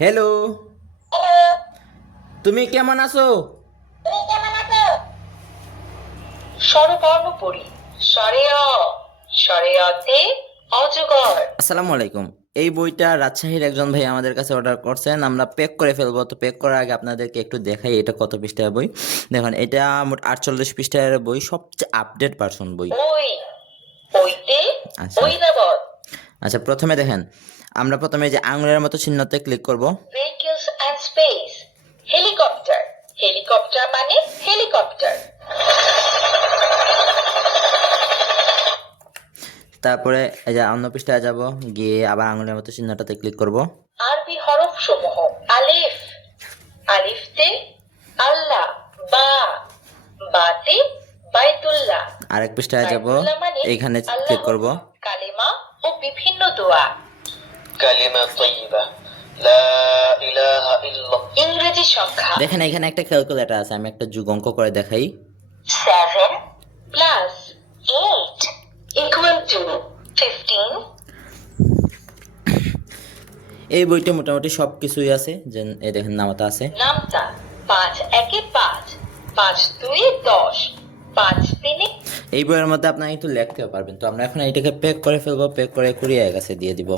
Hello, তুমি কেমন আছো? স্বরবর্ণ পড়ি। স্বরে অ, স্বরে অতে অজগর। আসসালামু আলাইকুম। এই বইটা রাজশাহীর একজন ভাই আমাদের কাছে অর্ডার করছেন, আমরা প্যাক করে ফেলবো। তো প্যাক করার আগে আপনাদেরকে একটু দেখাই এটা কত পৃষ্ঠার বই। দেখুন, এটা মোট 48 পৃষ্ঠার বই, সবচেয়ে আপডেট ভার্সন বই। ওই, ওইতে আচ্ছা ঐরাবত। আচ্ছা, প্রথমে দেখেন, আমরা প্রথমে যে আঙুলের মতো চিহ্নতে ক্লিক করব। Vehicles and space. Helicopter. Helicopter মানে হেলিকপ্টার। তারপরে এই যে অন্য পৃষ্ঠায় যাব, গিয়ে আবার আঙুলের মতো চিহ্নটাতে ক্লিক করব। আরবি হরফ সমূহ। আলিফ, আলিফতে আল্লাহ। বা, বাতে বাইতুল্লাহ। আরেক পৃষ্ঠায় যাব, বাইতুল্লাহ মানে এইখানে ক্লিক আল্লাহর করব। কালিমা ও বিভিন্ন দোয়া। كلمة طيبة لا إله إلا ইংরেজি সংখ্যা। দেখেন এখানে একটা ক্যালকুলেটর আছে, আমি একটা যোগ অঙ্ক করে দেখাই। 7 plus 8 equal to 15। এই বইটা মোটামুটি সব কিছুই আছে, যে এই দেখেন নামতা আছে। নামতা। 5 একে 5, 5 দুয়ে 10, 5 তিনে। এই বইয়ের মধ্যে আপনারা কিন্তু লিখতেও পারবেন। তো আমরা এখন এটাকে প্যাক করে ফেলবো, প্যাক করে কুরিয়ার কাছে দিয়ে দিব।